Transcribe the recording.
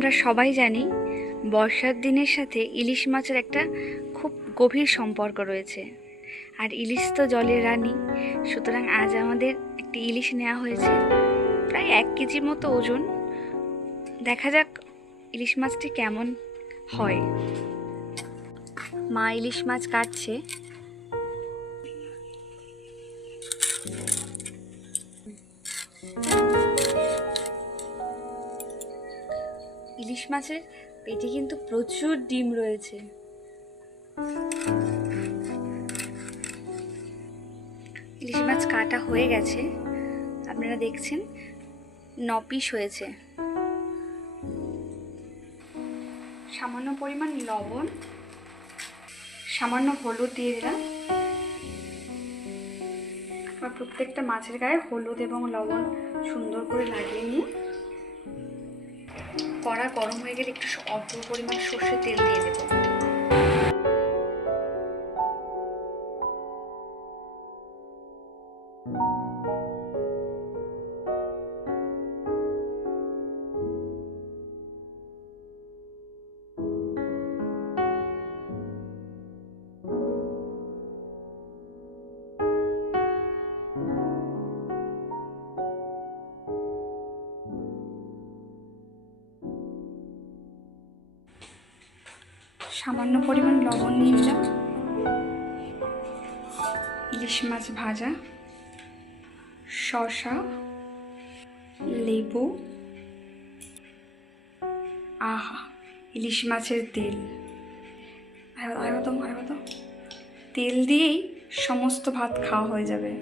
আমরা সবাই জানি বর্ষার দিনের সাথে ইলিশ মাছের একটা খুব গভীর সম্পর্ক রয়েছে। আর ইলিশ তো জলের রানী, সুতরাং আজ আমাদের একটি ইলিশ নেওয়া হয়েছে, প্রায় 1 কেজির মতো ওজন। দেখা যাক ইলিশ মাছটি কেমন হয়। মা ইলিশ মাছ কাটছে। ইলিশ মাছের পেটে কিন্তু প্রচুর ডিম রয়েছে। ইলিশ মাছ কাটা হয়ে গেছে, আপনারা দেখছেন 9 পিস হয়েছে। সামান্য পরিমাণ লবণ, সামান্য হলুদ দিয়ে দিলাম। প্রত্যেকটা মাছের গায়ে হলুদ এবং লবণ সুন্দর করে লাগিয়ে নিয়ে কড়া গরম হয়ে গেলে একটু অল্প পরিমাণ সর্ষের তেল দিয়ে দেব। সামান্য পরিমাণ লবণ নিয়ে নিলাম। ইলিশ মাছ ভাজা, শসা, লেবু, আহা ইলিশ মাছের তেল। তেল দিয়েই সমস্ত ভাত খাওয়া হয়ে যাবে।